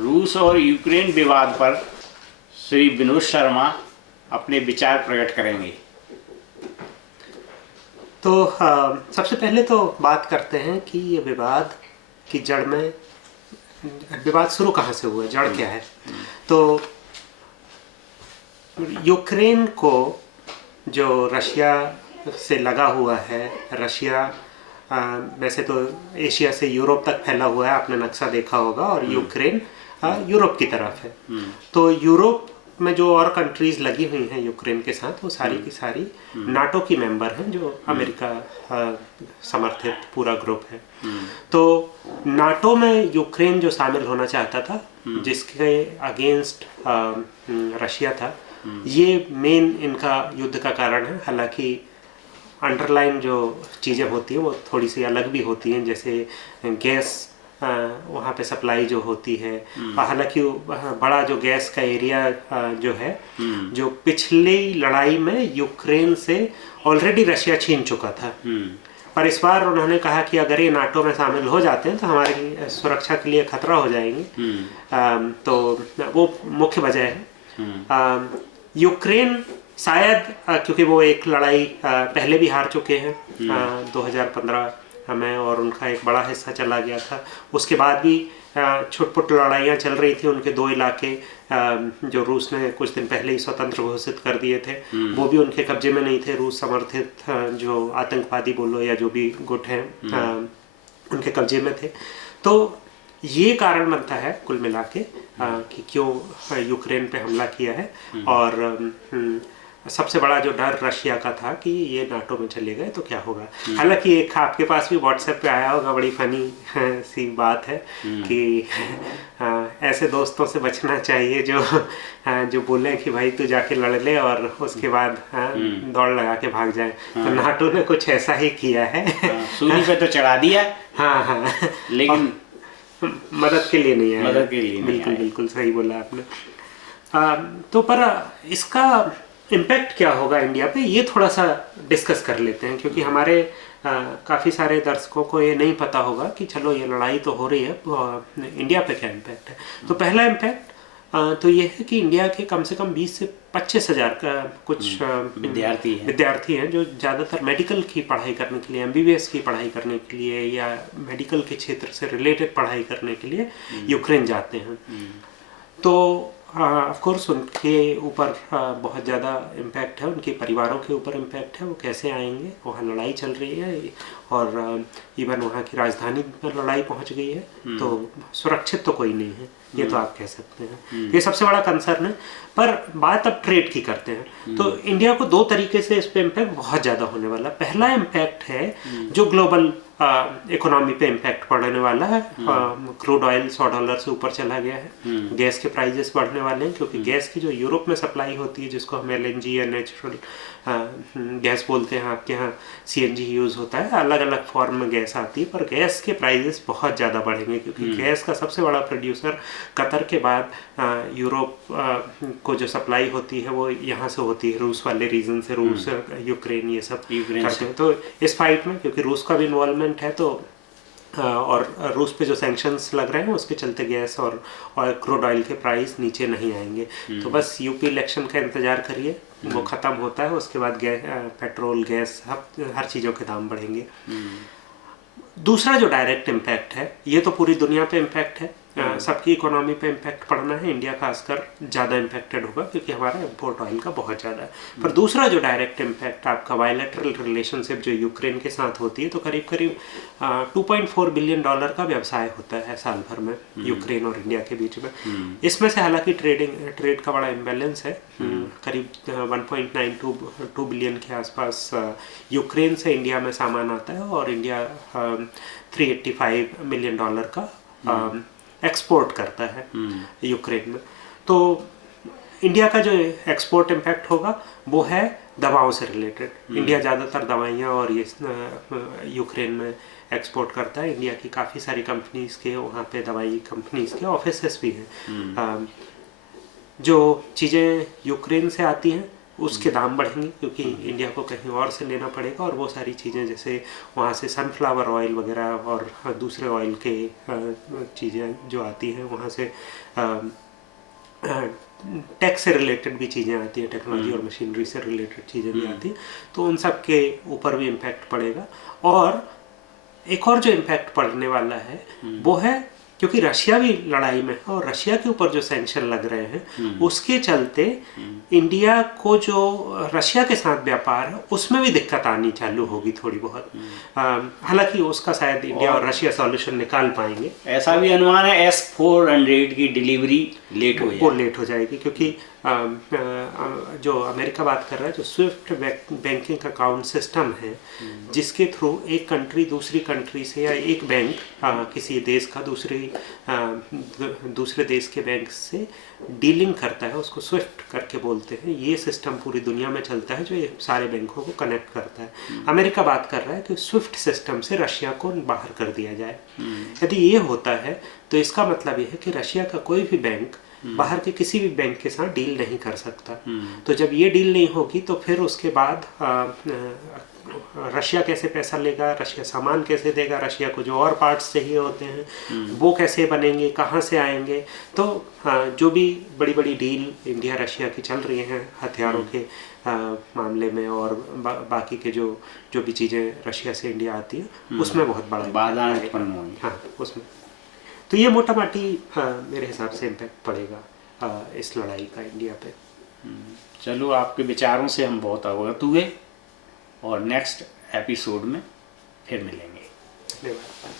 रूस और यूक्रेन विवाद पर श्री विनोद शर्मा अपने विचार प्रकट करेंगे। तो सबसे पहले तो बात करते हैं कि ये विवाद की जड़ में विवाद शुरू कहाँ से हुआ, जड़ क्या है। तो यूक्रेन को जो रशिया से लगा हुआ है, रशिया वैसे तो एशिया से यूरोप तक फैला हुआ है, आपने नक्शा देखा होगा, और यूक्रेन यूरोप की तरफ है। तो यूरोप में जो और कंट्रीज लगी हुई हैं यूक्रेन के साथ, वो सारी की सारी नाटो की मेंबर हैं, जो अमेरिका समर्थित पूरा ग्रुप है। तो नाटो में यूक्रेन जो शामिल होना चाहता था, जिसके अगेंस्ट रशिया था, ये मेन इनका युद्ध का कारण है। हालांकि अंडरलाइन जो चीज़ें होती हैं वो थोड़ी सी अलग भी होती हैं, जैसे गैस वहाँ पे सप्लाई जो होती है, हालांकि बड़ा जो गैस का एरिया जो है, जो पिछली लड़ाई में यूक्रेन से ऑलरेडी रशिया छीन चुका था। पर इस बार उन्होंने कहा कि अगर ये नाटो में शामिल हो जाते हैं तो हमारी सुरक्षा के लिए खतरा हो जाएंगे। तो वो मुख्य वजह है। यूक्रेन शायद क्योंकि वो एक लड़ाई पहले भी हार चुके हैं 2015 में, और उनका एक बड़ा हिस्सा चला गया था। उसके बाद भी छुटपुट लड़ाइयाँ चल रही थी। उनके दो इलाके जो रूस ने कुछ दिन पहले ही स्वतंत्र घोषित कर दिए थे, वो भी उनके कब्जे में नहीं थे। रूस समर्थित जो आतंकवादी बोलो या जो भी गुट हैं उनके कब्जे में थे। तो ये कारण बनता है कुल मिला के कि क्यों यूक्रेन पे हमला किया है। और सबसे बड़ा जो डर रशिया का था कि ये नाटो में चले गए तो क्या होगा। हालांकि एक आपके पास भी व्हाट्सएप पे आया होगा, बड़ी फनी सी बात है कि ऐसे दोस्तों से बचना चाहिए जो बोले कि भाई तू जाके लड़ ले और उसके बाद दौड़ लगा के भाग जाए। तो नाटो ने कुछ ऐसा ही किया है। सूली पे तो चढ़ा दिया, हाँ, लेकिन मदद के लिए नहीं आया। मदद के लिए बिल्कुल बिल्कुल सही बोला आपने। तो पर इसका इम्पैक्ट क्या होगा इंडिया पे, ये थोड़ा सा डिस्कस कर लेते हैं, क्योंकि हमारे काफ़ी सारे दर्शकों को ये नहीं पता होगा कि चलो ये लड़ाई तो हो रही है, इंडिया पे क्या इम्पैक्ट है। तो पहला इम्पैक्ट तो ये है कि इंडिया के कम से कम 20 से 25 हज़ार का कुछ विद्यार्थी हैं जो ज़्यादातर मेडिकल की पढ़ाई करने के लिए, MBBS की पढ़ाई करने के लिए या मेडिकल के क्षेत्र से रिलेटेड पढ़ाई करने के लिए यूक्रेन जाते हैं। तो ऑफ कोर्स उनके ऊपर बहुत ज़्यादा इम्पैक्ट है, उनके परिवारों के ऊपर इम्पैक्ट है। वो कैसे आएंगे, वहाँ लड़ाई चल रही है और इवन वहाँ की राजधानी पर लड़ाई पहुँच गई है, तो सुरक्षित तो कोई नहीं है, ये तो आप कह सकते हैं। ये सबसे बड़ा कंसर्न है। पर बात अब ट्रेड की करते हैं। तो इंडिया को दो तरीके से इस पे इम्पैक्ट बहुत ज़्यादा होने वाला। पहला इम्पैक्ट है जो ग्लोबल इकोनॉमी पे इम्पैक्ट पड़ने वाला है। क्रूड ऑयल $100 से ऊपर चला गया है। गैस के प्राइजेस बढ़ने वाले हैं, क्योंकि गैस की जो यूरोप में सप्लाई होती है, जिसको हम LNG या नेचुरल गैस बोलते हैं, आपके यहाँ CNG यूज़ होता है, अलग अलग फॉर्म में गैस आती है। पर गैस के प्राइजेस बहुत ज़्यादा बढ़ेंगे, क्योंकि गैस का सबसे बड़ा प्रोड्यूसर कतर के बाद यूरोप को जो सप्लाई होती है वो यहाँ से होती है, रूस वाले रीजन से। रूस, यूक्रेन, ये सब करते हैं। तो इस फाइट में क्योंकि रूस का भी इन्वॉल्वमेंट है, तो और रूस पे जो सैंक्शंस लग रहे हैं उसके चलते गैस और क्रूड ऑयल के प्राइस नीचे नहीं आएंगे। तो बस यूपी इलेक्शन का इंतज़ार करिए, वो ख़त्म होता है, उसके बाद पेट्रोल, गैस, हर चीज़ों के दाम बढ़ेंगे। दूसरा जो डायरेक्ट इम्पैक्ट है, ये तो पूरी दुनिया पे इम्पैक्ट है, सबकी इकोनॉमी पे इम्पैक्ट पड़ना है। इंडिया खासकर ज़्यादा इम्पैक्टेड होगा क्योंकि हमारा इम्पोर्ट ऑयल का बहुत ज़्यादा है। पर दूसरा जो डायरेक्ट इम्पैक्ट आपका बायलैटरल रिलेशनशिप जो यूक्रेन के साथ होती है, तो करीब करीब $2.4 बिलियन का व्यवसाय होता है साल भर में यूक्रेन और इंडिया के बीच में। इसमें से हालांकि ट्रेड का बड़ा इम्बैलेंस है, करीब 1.92 बिलियन के आसपास यूक्रेन से इंडिया में सामान आता है, और इंडिया $385 मिलियन का एक्सपोर्ट करता है यूक्रेन में। तो इंडिया का जो एक्सपोर्ट इम्पैक्ट होगा वो है दवाओं से रिलेटेड। इंडिया ज़्यादातर दवाइयाँ और ये यूक्रेन में एक्सपोर्ट करता है। इंडिया की काफ़ी सारी कंपनीज़ के वहाँ पे दवाई कंपनीज़ के ऑफिसेस भी हैं। जो चीज़ें यूक्रेन से आती हैं उसके दाम बढ़ेंगे क्योंकि इंडिया को कहीं और से लेना पड़ेगा, और वो सारी चीज़ें जैसे वहाँ से सनफ्लावर ऑयल वगैरह और दूसरे ऑयल के चीज़ें जो आती हैं वहाँ से, टेक से रिलेटेड भी चीज़ें आती हैं, टेक्नोलॉजी और मशीनरी से रिलेटेड चीज़ें भी आती हैं, तो उन सब के ऊपर भी इम्पैक्ट पड़ेगा। और एक और जो इम्पैक्ट पड़ने वाला है वो है, क्योंकि रशिया भी लड़ाई में है और रशिया के ऊपर जो सैंक्शन लग रहे हैं उसके चलते इंडिया को जो रशिया के साथ व्यापार है उसमें भी दिक्कत आनी चालू होगी थोड़ी बहुत। हालांकि उसका शायद इंडिया और रशिया सॉल्यूशन निकाल पाएंगे। ऐसा भी अनुमान है S-400 की डिलीवरी लेट हो वो लेट हो जाएगी, क्योंकि जो अमेरिका बात कर रहा है, जो स्विफ्ट बैंकिंग अकाउंट सिस्टम है जिसके थ्रू एक कंट्री दूसरी कंट्री से, या एक बैंक किसी देश का दूसरे देश के बैंक से डीलिंग करता है, उसको स्विफ्ट करके बोलते हैं। ये सिस्टम पूरी दुनिया में चलता है जो ये सारे बैंकों को कनेक्ट करता है। अमेरिका बात कर रहा है कि स्विफ्ट सिस्टम से रशिया को बाहर कर दिया जाए। यदि ये होता है तो इसका मतलब ये है कि रशिया का कोई भी बैंक बाहर के किसी भी बैंक के साथ डील नहीं कर सकता। तो जब ये डील नहीं होगी तो फिर उसके बाद रशिया कैसे पैसा लेगा, रशिया सामान कैसे देगा, रशिया को जो और पार्ट्स चाहिए होते हैं वो कैसे बनेंगे, कहाँ से आएंगे। तो जो भी बड़ी बड़ी डील इंडिया रशिया की चल रही हैं हथियारों के मामले में, और बाकी के जो भी चीज़ें रशिया से इंडिया आती है उसमें बहुत बड़ा बाधा उत्पन्न होगी। हाँ, उसमें तो ये मोटा माटी मेरे हिसाब से इम्पैक्ट पड़ेगा इस लड़ाई का इंडिया पे। चलो, आपके विचारों से हम बहुत अवगत हुए और नेक्स्ट एपिसोड में फिर मिलेंगे। धन्यवाद।